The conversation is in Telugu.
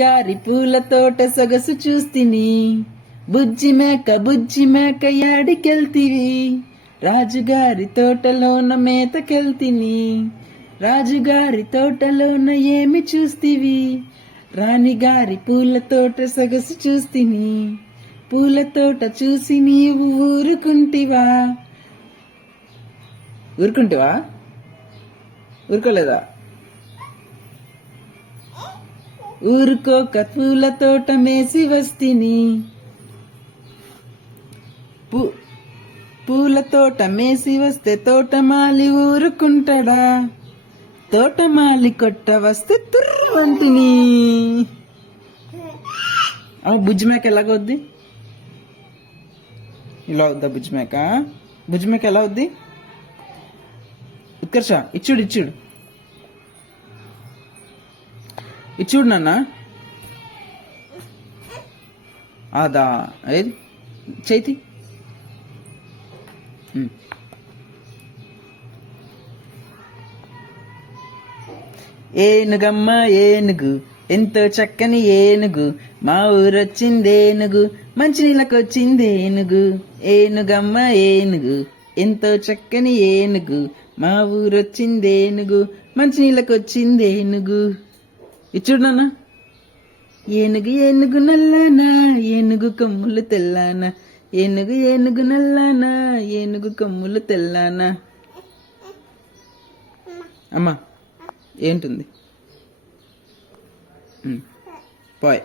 గారి పూల తోట సొగసు చూస్తిని, బుజ్జి మేక యాడికెళ్తివి, రాజుగారి తోటలోన మేతకెళ్తిని, రాజుగారి తోటలోన ఏమి చూస్తివి, రాణిగారి పూల తోట సొగసు చూస్తిని, పూల తోట చూసి నీవు ఊరుకుంటివా, ఊరుకోలేదా? ఊరుకోక పూల తోట మేసి వస్తిని, పూల తోట మేసి వస్తే తోటమాలి ఊరుకుంటాడా, తోటమాలి కొట్ట వస్తే తుర్రవంటిని. బుజ్జి మేక ఎలాగొద్ది? ఇలా వద్దా బుజ్జి మేక ఎలా వద్ది? ఉత్కర్ష ఇచ్చుడు నాన్న. అదా ఏది చైతి ఏనుగమ్మ ఏనుగు ఎంతో చక్కని ఏనుగు, మా ఊరొచ్చిందేనుగు మంచినీళ్ళకొచ్చిందేనుగు, ఏనుగమ్మ ఏనుగు ఎంతో చక్కని ఏనుగు, మా ఊరొచ్చిందేనుగు మంచినీళ్ళకొచ్చిందేనుగు. ఇచ్చుడు నాన్న. ఏనుగు నల్లానా ఏనుగు కొమ్ములు తెల్లానా, ఏనుగు నల్లానా ఏనుగు కొమ్ములు తెల్లానా. అమ్మా ఏంటుంది? పోయ్.